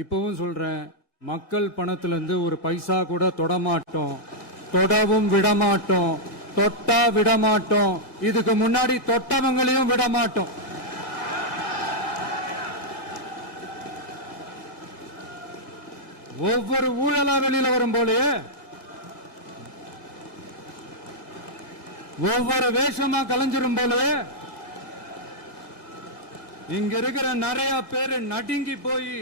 இப்பவும் சொல்றேன், மக்கள் பணத்திலிருந்து ஒரு பைசா கூட தொடமாட்டோம், தொடவும் விடமாட்டோம், தொட்டா விடமாட்டோம், இதுக்கு முன்னாடி தொட்டவங்களையும் விடமாட்டோம். ஒவ்வொரு ஊழலா வெளியில வரும் போலயே ஒவ்வொரு வேஷமா கலைஞ்சிரும் போலயே இங்க இருக்கிற நிறைய பேரு நடுங்கி போய்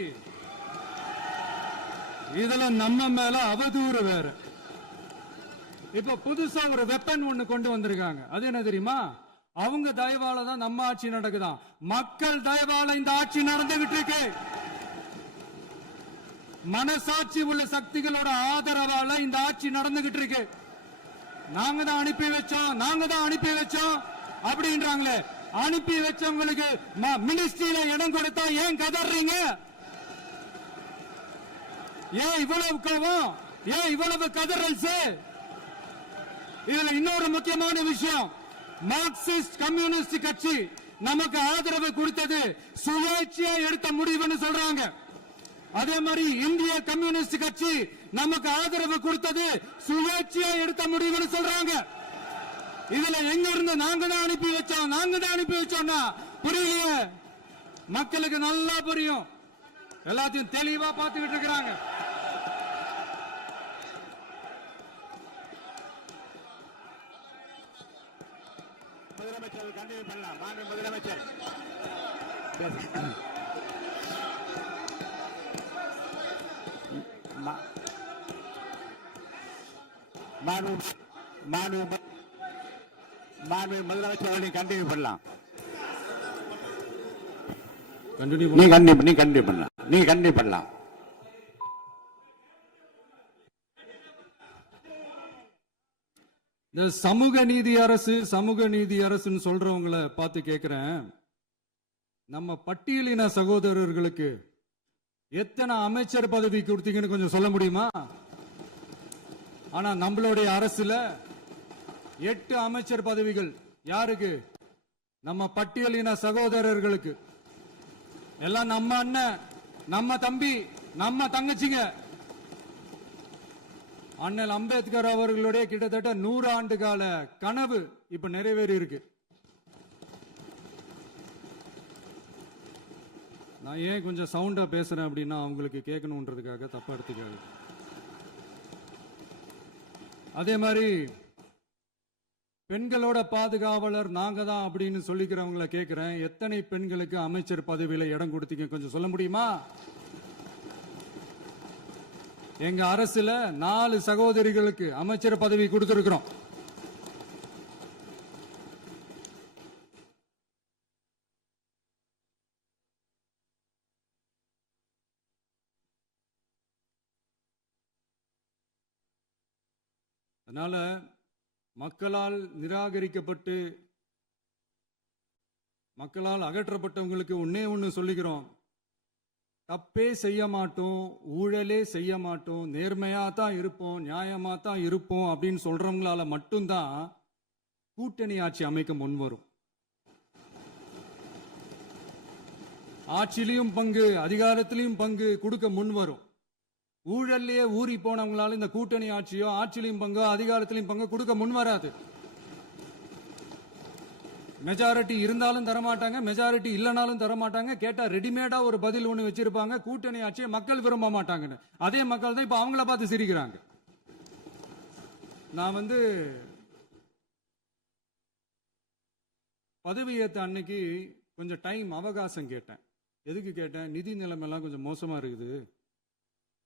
இதுல நம்ம மேல அவதூறு வேற. இப்ப புதுசா ஒரு வெப்பன் ஒண்ணு கொண்டு வந்திருக்காங்க. அது என்ன தெரியுமா? அவங்க தயவால தான் நம்ம ஆட்சி நடக்குதாம். மக்கள் தயவால இந்த ஆட்சி நடந்துகிட்டு இருக்கு. மனசாட்சி உள்ள சக்திகளோட ஆதரவால இந்த ஆட்சி நடந்துகிட்டு இருக்கு. நாங்க தான் அனுப்பி வச்சோம் அப்படின்றாங்களே. அனுப்பி வச்சவங்களுக்கு மினிஸ்ட்ரியில இடம் கொடுத்தா ஏன் கதறீங்க? ஏன் இவ்வளவு கோவம்? ஏன் இவ்வளவு கதறல்ஸ்? இதுல இன்னொரு முக்கியமான விஷயம், மார்க்சிஸ்ட் கம்யூனிஸ்ட் கட்சி நமக்கு ஆதரவு கொடுத்தது சுயேட்சையா எடுத்த முடிவுன்னு சொல்றாங்க. அதே மாதிரி இந்திய கம்யூனிஸ்ட் கட்சி நமக்கு ஆதரவு கொடுத்தது சுயேட்சையா எடுத்த முடிவுன்னு சொல்றாங்க. இதுல எங்க இருந்து நாங்க தான் அனுப்பி வச்சோம்னா புரியலையே. மக்களுக்கு நல்லா புரியும், எல்லாத்தையும் தெளிவா பார்த்துக்கிட்டு இருக்கிறாங்க. முதலமைச்சர் கண்டினியூ பண்ணலாம். மாண்பு முதலமைச்சர் முதலமைச்சர் கண்டினியூ பண்ணலாம். நீ கண்டினியூ பண்ணலாம். இந்த சமூக நீதி அரசுன்னு சொல்றவங்களை பார்த்து கேட்கிறேன், நம்ம பட்டியலின சகோதரர்களுக்கு எத்தனை அமைச்சர் பதவி கொடுத்தீங்கன்னு கொஞ்சம் சொல்ல முடியுமா? ஆனா நம்மளுடைய அரசுல 8 அமைச்சர் பதவிகள் யாருக்கு? நம்ம பட்டியலின சகோதரர்களுக்கு. எல்லாம் நம்ம அண்ணன், நம்ம தம்பி, நம்ம தங்கச்சிங்க. அண்ணல் அம்பேத்கர் அவர்களுடைய கிட்டத்தட்ட 100 ஆண்டு கால கனவு இப்ப நிறைவேறி இருக்கு. நான் ஏன் கொஞ்சம் சவுண்டா பேசுறேன் அப்படின்னா அவங்களுக்கு கேட்கணுன்றதுக்காக தப்பா எடுத்துக்காது. அதே மாதிரி பெண்களோட பாதுகாவலர் நாங்க தான் அப்படின்னு சொல்லிக்கிறவங்களை கேட்கிறேன், எத்தனை பெண்களுக்கு அமைச்சர் பதவியில இடம் கொடுத்தீங்க கொஞ்சம் சொல்ல முடியுமா? எங்க அரசுல 4 சகோதரிகளுக்கு அமைச்சர் பதவி கொடுத்திருக்கிறோம். அதனால மக்களால் நிராகரிக்கப்பட்டு மக்களால் அகற்றப்பட்டவங்களுக்கு ஒண்ணு சொல்லிக்கிறோம், தப்பே செய்ய மாட்டோம், ஊழலே செய்ய மாட்டோம், நேர்மையா தான் இருப்போம், நியாயமா தான் இருப்போம் அப்படின்னு சொல்றவங்களால மட்டும்தான் கூட்டணி ஆட்சி அமைக்க முன்வரும். ஆட்சியிலையும் பங்கு, அதிகாரத்திலையும் பங்கு கொடுக்க முன்வரும். ஊழல்லையே ஊறி போனவங்களால இந்த கூட்டணி ஆட்சியோ ஆட்சியிலையும் பங்கு அதிகாரத்திலையும் பங்கு கொடுக்க முன்வராது. மெஜாரிட்டி இருந்தாலும் தரமாட்டாங்க, மெஜாரிட்டி இல்லைனாலும் தரமாட்டாங்க. கேட்டா ரெடிமேடா ஒரு பதில் ஒண்ணு வச்சிருப்பாங்க, கூட்டணி ஆட்சியை மக்கள் விரும்ப மாட்டாங்கன்னு. அதே மக்கள் தான் இப்ப அவங்கள பார்த்து சிரிக்கிறாங்க. நான் பதவி ஏத்த அன்னைக்கு கொஞ்சம் டைம் அவகாசம் கேட்டேன். எதுக்கு கேட்டேன்? நிதி நிலைமைலாம் கொஞ்சம் மோசமா இருக்குது,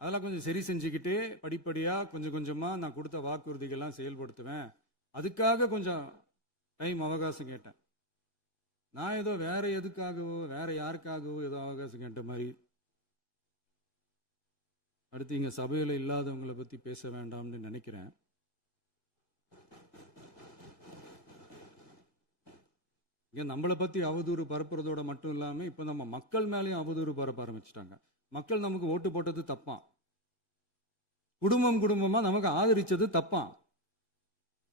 அதெல்லாம் கொஞ்சம் சரி செஞ்சுக்கிட்டே படிப்படியா கொஞ்சம் கொஞ்சமா நான் கொடுத்த வாக்குறுதிகள்லாம் செயல்படுத்துவேன், அதுக்காக கொஞ்சம் டைம் அவகாசம் கேட்டேன். நான் ஏதோ வேற எதுக்காகவோ வேற யாருக்காகவோ ஏதோ அவகாசம் கேட்ட மாதிரி. அடுத்து இங்க சபையில இல்லாதவங்களை பத்தி பேச வேண்டாம்னு நினைக்கிறேன். இங்க நம்மளை பத்தி அவதூறு பரப்புறதோட மட்டும் இல்லாம இப்ப நம்ம மக்கள் மேலேயும் அவதூறு பரப்ப ஆரம்பிச்சிட்டாங்க. மக்கள் நமக்கு ஓட்டு போட்டது தப்பான், குடும்பமா நமக்கு ஆதரிச்சது தப்பான்.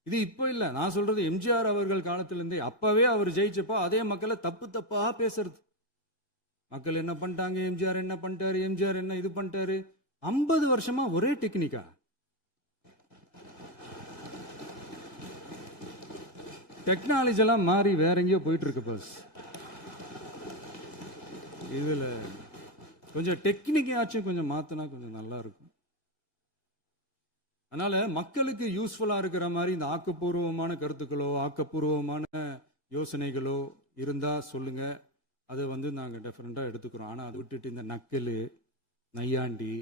இது இப்ப இல்ல, நான் சொல்றது எம்ஜிஆர் அவர்கள் காலத்திலிருந்தே. அப்பவே அவர் ஜெயிச்சப்போ அதே மக்களை தப்பா பேசுறது. மக்கள் என்ன பண்ணிட்டாங்க, எம்ஜிஆர் என்ன பண்ணிட்டாரு, எம்ஜிஆர் என்ன இது பண்ணிட்டாரு. 50 வருஷமா ஒரே டெக்னிக்கா? டெக்னாலஜி எல்லாம் மாறி வேற எங்கேயோ போயிட்டு இருக்கு பஸ். இதுல கொஞ்சம் டெக்னிக்காச்சும் கொஞ்சம் மாத்தினா கொஞ்சம் நல்லா இருக்கும். அதனால மக்களுக்கு யூஸ்ஃபுல்லா இருக்கிற மாதிரி இந்த ஆக்கப்பூர்வமான கருத்துக்களோ ஆக்கப்பூர்வமான யோசனைகளோ இருந்தா சொல்லுங்க. அதை நாங்க டெஃபரெண்டா எடுத்துக்கிறோம். ஆனா அதை விட்டுட்டு இந்த நக்கல், நையாண்டி,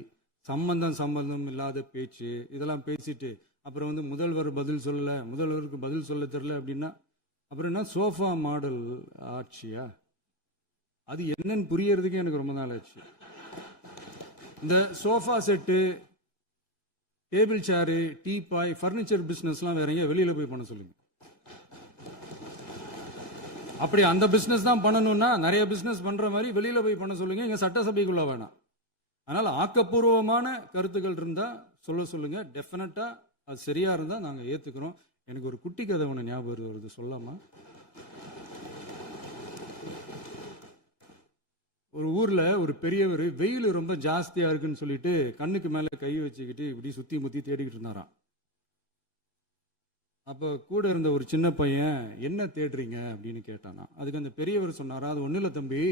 சம்பந்தம் இல்லாத பேச்சு இதெல்லாம் பேசிட்டு அப்புறம் முதல்வர் பதில் சொல்லல, முதல்வருக்கு பதில் சொல்ல தெரியல அப்படின்னா அப்புறம் என்ன சோஃபா மாடல் ஆட்சியா? அது என்னன்னு புரியறதுக்கு எனக்கு ரொம்ப நாள் ஆச்சு. இந்த sofa set, table chair, teapoy, furniture பிசினஸ்லாம் வேற எங்க வெளியில போய் பண்ண சொல்லுங்க. அப்படி அந்த பிசினஸ் தான் பண்ணணும்னா நிறைய பிசினஸ் பண்ற மாதிரி வெளியில போய் பண்ண சொல்லுங்க. இங்க சட்டசபைக்குள்ள வேணாம். அதனால ஆக்கப்பூர்வமான கருத்துக்கள் இருந்தா சொல்லுங்க. டெஃபினட்டா அது சரியா இருந்தா நாங்க ஏத்துக்கிறோம். எனக்கு ஒரு குட்டி கதை ஒன்று ஞாபகம் வருது, சொல்லாமா? ஒரு ஊர்ல ஒரு பெரியவர் வெயில் ரொம்ப ஜாஸ்தியா இருக்குன்னு சொல்லிட்டு கண்ணுக்கு மேல கை வச்சுக்கிட்டு இப்படி சுத்தி முத்தி தேடிக்கிட்டு இருந்தாராம். அப்ப கூட இருந்த ஒரு சின்ன பையன் என்ன தேடுறீங்க அப்படின்னு கேட்டானா. அதுக்கு அந்த பெரியவர் சொன்னாரா, அது ஒண்ணு இல்ல தம்பி,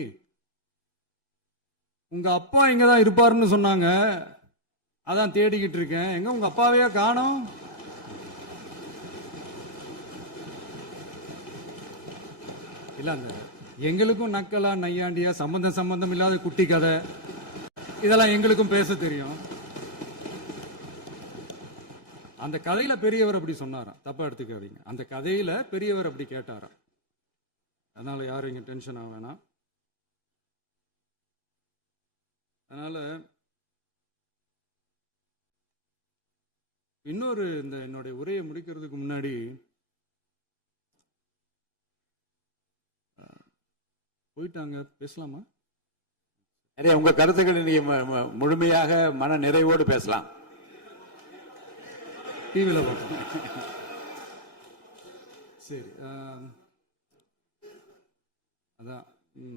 உங்க அப்பா இங்கதான் இருப்பாருன்னு சொன்னாங்க, அதான் தேடிக்கிட்டு இருக்கேன். எங்க உங்க அப்பாவையா காணோம்? இல்ல அந்த எங்களுக்கும் நக்கலா நையாண்டியா சம்பந்தம் இல்லாத குட்டி கதை இதெல்லாம் எங்களுக்கும் பேச தெரியும். அந்த கதையில பெரியவர் அப்படி சொன்னாராம், தப்பா எடுத்துக்காதீங்க. அந்த கதையில பெரியவர் அப்படி கேட்டாராம். அதனால யாரும் இங்க டென்ஷன் ஆக வேணாம். அதனால இன்னொரு இந்த என்னுடைய உரையை முடிக்கிறதுக்கு முன்னாடி போயிட்டாங்க, பேசலாமா? நிறைய உங்க கருத்துக்களை நீங்க முழுமையாக மன நிறைவோடு பேசலாம். டிவியில பார்த்தோம். சரி, அதான்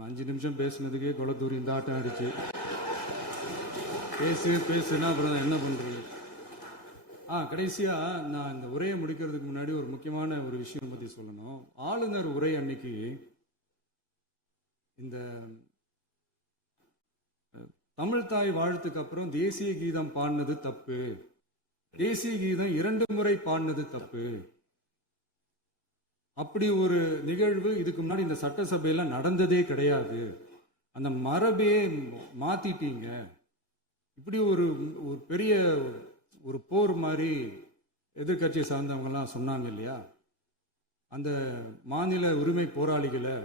5 நிமிஷம் பேசுனதுக்கே கொளத்தூரி இந்த ஆட்டம் அடிச்சு பேசுனா அப்புறம் என்ன பண்றது? கடைசியா நான் இந்த உரையை முடிக்கிறதுக்கு முன்னாடி ஒரு முக்கியமான ஒரு விஷயம் பத்தி சொல்லணும். ஆளுநர் உரை அன்னைக்கு இந்த தமிழ் தாய் வாழ்த்துக்கு அப்புறம் தேசிய கீதம் பாடினது தப்பு, தேசிய கீதம் 2 முறை பாடினது தப்பு, அப்படி ஒரு நிகழ்வு இதுக்கு முன்னாடி இந்த சட்டசபையில நடந்ததே கிடையாது, அந்த மரபே மாத்திட்டீங்க, இப்படி ஒரு பெரிய ஒரு போர் மாதிரி எதிர்கட்சியை சார்ந்தவங்கலாம் சொன்னாங்க இல்லையா? அந்த மாநில உரிமை போராளிகளை,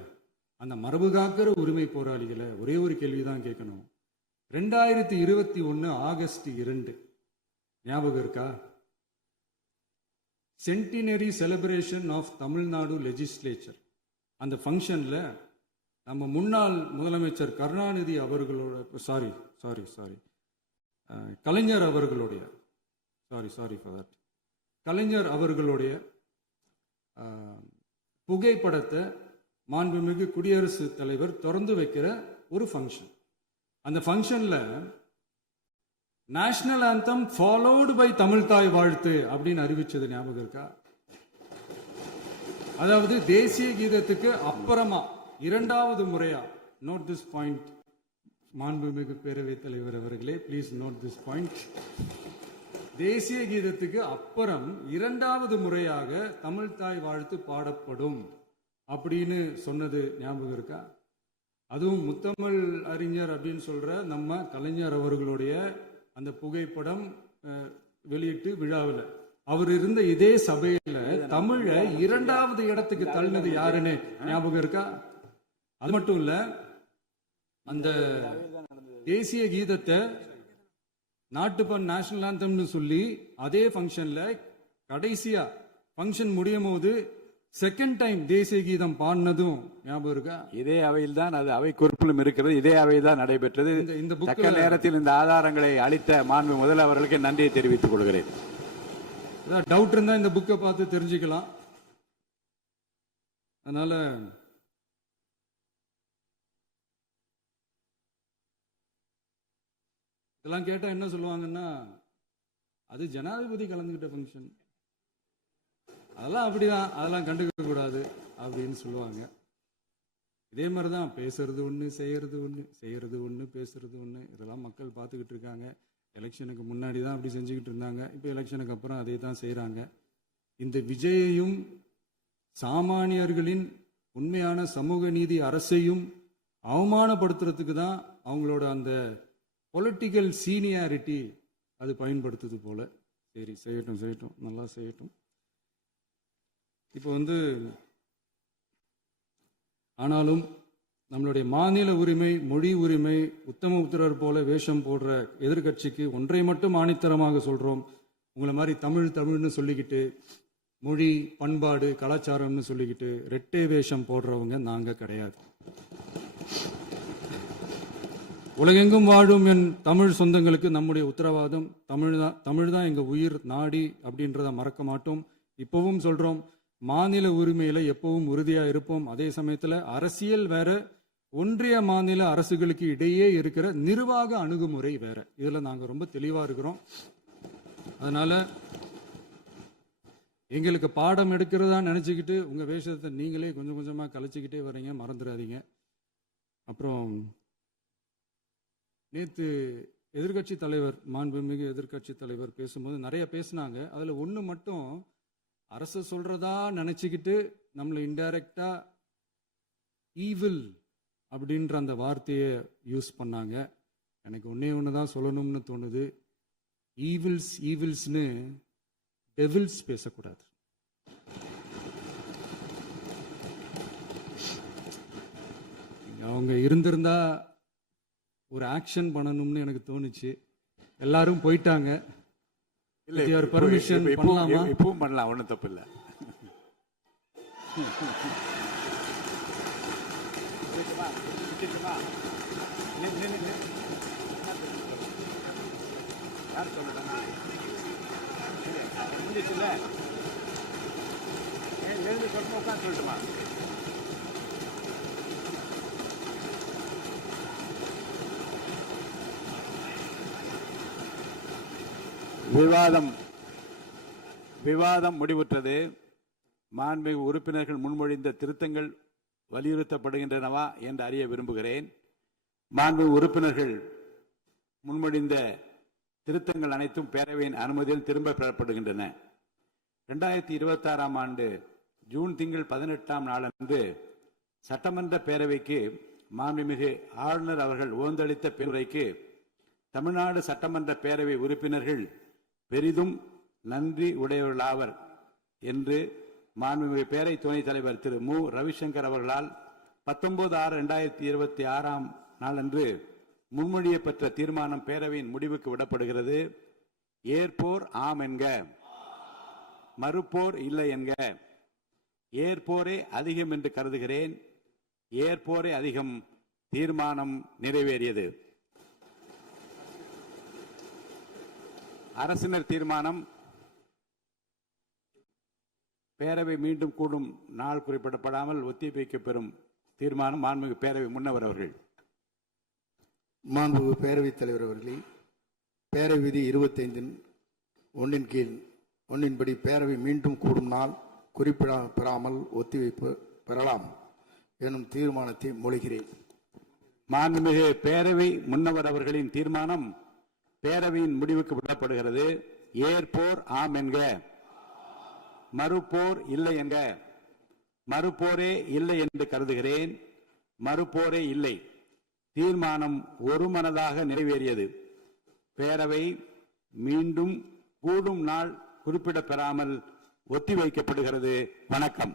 அந்த மரபு காக்கிற உரிமை போராளிகளை ஒரே ஒரு கேள்விதான் கேட்கணும். 2021 ஆகஸ்ட் 2 ஞாபகம் இருக்கா? Centenary celebration of Tamil Nadu legislature. அந்த ஃபங்க்ஷன்ல நம்ம முன்னாள் முதலமைச்சர் கருணாநிதி அவர்களோட கலைஞர் அவர்களுடைய கலைஞர் அவர்களுடைய புகைப்படத்தை மாண்புமிகு குடியரசுத் தலைவர் திறந்து வைக்கிற ஒரு ஃபங்க்ஷன். அந்த ஃபங்க்ஷன்ல national anthem followed by Tamil Thai Vazhthu அப்படின்னு அறிவிச்சது ஞாபகம் இருக்கா? அதாவது தேசிய கீதத்துக்கு அப்புறமா 2வது முறையா, நோட் திஸ் பாயிண்ட் மாண்புமிகு பேரவைத் தலைவர் அவர்களே, ப்ளீஸ் நோட் திஸ் பாயிண்ட். தேசிய கீதத்துக்கு அப்புறம் 2வது முறையாக தமிழ் தாய் வாழ்த்து பாடப்படும் அப்படின்னு சொன்னது ஞாபகம் இருக்கா? அதுவும் முத்தமிழ் அறிஞர் அப்படின்னு சொல்ற நம்ம கலைஞர் அவர்களுடைய அந்த புகைப்படம் வெளியிட்டு விழாவில் அவர் இருந்த இதே சபையில தமிழ 2வது இடத்துக்கு தள்ளினது யாருன்னு ஞாபகம் இருக்கா? அது மட்டும் இல்ல, அந்த தேசிய கீதத்தை நாட்டுப்பண் நேஷனல் ஆந்தம்னு சொல்லி அதே ஃபங்க்ஷன்ல கடைசியா ஃபங்க்ஷன் முடியும் போது செகண்ட் டைம் தேசிய கீதம் பாடினதும் ஞாபகம் இருக்கா? இதே அவையில் தான், அது அவை குறிப்பிலும் இருக்கிறது, இதே அவையில் தான் நடைபெற்றது. இந்த தக்க நேரத்தில் இந்த ஆதாரங்களை அளித்த மாண்பு முதல் அவர்களுக்கு நன்றியை தெரிவித்துக் கொள்கிறேன். டவுட் இருந்தா இந்த புக்கை பார்த்து தெரிஞ்சுக்கலாம். அதனால இதெல்லாம் கேட்டா என்ன சொல்லுவாங்கன்னா, அது ஜனாதிபதி கலந்துகிட்ட ஃபங்க்ஷன், அதெல்லாம் அப்படிதான், அதெல்லாம் கண்டுக்க கூடாது அப்படின்னு சொல்லுவாங்க. இதே மாதிரிதான் பேசுறது ஒண்ணு, செய்யறது ஒண்ணு, செய்யறது ஒண்ணு, பேசுறது ஒண்ணு. இதெல்லாம் மக்கள் பார்த்துக்கிட்டு இருக்காங்க. எலெக்ஷனுக்கு முன்னாடி தான் அப்படி செஞ்சுக்கிட்டு இருந்தாங்க. இப்போ எலெக்ஷனுக்கு அப்புறம் அதே தான் செய்யறாங்க. இந்த விஜயையும் சாமானியர்களின் உண்மையான சமூக நீதி அரசையும் அவமானப்படுத்துறதுக்கு தான் அவங்களோட அந்த பொலிட்டிக்கல் சீனியாரிட்டி அது பயன்படுத்துது போல. சரி, செய்யட்டும் செய்யட்டும், நல்லா செய்யட்டும். இப்போ ஆனாலும் நம்மளுடைய மாநில உரிமை, மொழி உரிமை, உத்தம உத்தரர் போல வேஷம் போடுற எதிர்கட்சிக்கு ஒன்றை மட்டும் ஆணித்தரமாக சொல்றோம். உங்களை மாதிரி தமிழ்னு சொல்லிக்கிட்டு, மொழி, பண்பாடு, கலாச்சாரம்னு சொல்லிக்கிட்டு ரெட்டை வேஷம் போடுறவங்க நாங்க கிடையாது. உலகெங்கும் வாழும் என் தமிழ் சொந்தங்களுக்கு நம்முடைய உத்தரவாதம் தமிழ் தான் எங்க உயிர் நாடி அப்படின்றத மறக்க மாட்டோம். இப்பவும் சொல்றோம், மாநில உரிமையில எப்பவும் உறுதியா இருப்போம். அதே சமயத்துல அரசியல் வேற, ஒன்றிய மாநில அரசுகளுக்கு இடையே இருக்கிற நிர்வாக அணுகுமுறை வேற. இதுல நாங்க ரொம்ப தெளிவா இருக்கிறோம். அதனால எங்களுக்கு பாடம் எடுக்கிறதா நினைச்சுக்கிட்டு உங்க வேஷத்தை நீங்களே கொஞ்சம் கொஞ்சமா கலைச்சிக்கிட்டே வர்றீங்க, மறந்துடாதீங்க. அப்புறம் நேத்து எதிர்கட்சி தலைவர், மாண்புமிகு எதிர்கட்சி தலைவர் பேசும்போது நிறைய பேசினாங்க. அதுல ஒண்ணு மட்டும், அரசு சொல்றதா நினைச்சுக்கிட்டு நம்மளை இன்டைரக்டா ஈவில் அப்படின்ற அந்த வார்த்தையை யூஸ் பண்ணாங்க. எனக்கு ஒண்ணு தான் சொல்லணும்னு தோணுது. ஈவில்ஸ்னு டெவில்ஸ் பேசக்கூடாது. அவங்க இருந்திருந்தா ஒரு ஆக்ஷன் பண்ணணும்னு எனக்கு தோணுச்சு. எல்லாரும் போயிட்டாங்க. பர்மிஷன் பண்ணலாமா? இப்பவும் பண்ணலாம், ஒன்றும் தப்பு இல்லை. சொல்லட்டுமா? விவாதம் முடிவுற்றது. மாண்புமிகு உறுப்பினர்கள் முன்மொழிந்த திருத்தங்கள் வலியுறுத்தப்படுகின்றனவா என்று அறிய விரும்புகிறேன். மாண்புமிகு உறுப்பினர்கள் முன்மொழிந்த திருத்தங்கள் அனைத்தும் பேரவையின் அனுமதியில் திரும்ப பெறப்படுகின்றன. 2026 ஆண்டு ஜூன் திங்கள் 18ஆம் நாளன்று சட்டமன்ற பேரவைக்கு மாண்புமிகு ஆளுநர் அவர்கள் ஓந்தளித்த பேருரைக்கு தமிழ்நாடு சட்டமன்ற பேரவை உறுப்பினர்கள் பெரிதும் நன்றி உடையவர்களாவர் என்று மாண்புமிகு பேரவை துணைத் தலைவர் திரு மு. ரவிசங்கர் அவர்களால் 19/6/2026 நாளன்று முன்மொழியப்பெற்ற தீர்மானம் பேரவையின் முடிவுக்கு விடப்படுகிறது. ஏற்போர் ஆம் என்க, மறுப்போர் இல்லை என்க. ஏற்போரே அதிகம் என்று கருதுகிறேன். ஏற்போரே அதிகம். தீர்மானம் நிறைவேறியது. அரசினர் தீர்மானம். பேரவை மீண்டும் கூடும் நாள் குறிப்பிடப்படாமல் ஒத்திவைக்கப்பெறும் தீர்மானம். மாண்புமிகு பேரவை முன்னவர் அவர்கள். மாண்புமிகு பேரவைத் தலைவர் அவர்களே, பேரவை விதி 25(1) கீழ் 1 படி பேரவை மீண்டும் கூடும் நாள் குறிப்பிடப்பெறாமல் ஒத்திவைப்பு பெறலாம் எனும் தீர்மானத்தை மொழிகிறேன். மாண்புமிகு பேரவை முன்னவர் அவர்களின் தீர்மானம் பேரவையின் முடிவுக்கு விடப்படுகிறது. ஏற்போர் ஆம் என்க, மறுப்போர் இல்லை என்க. மறுப்போரே இல்லை என்று கருதுகிறேன். மறுப்போரே இல்லை. தீர்மானம் ஒருமனதாக நிறைவேறியது. பேரவை மீண்டும் கூடும் நாள் குறிப்பிடப்பெறாமல் ஒத்திவைக்கப்படுகிறது. வணக்கம்.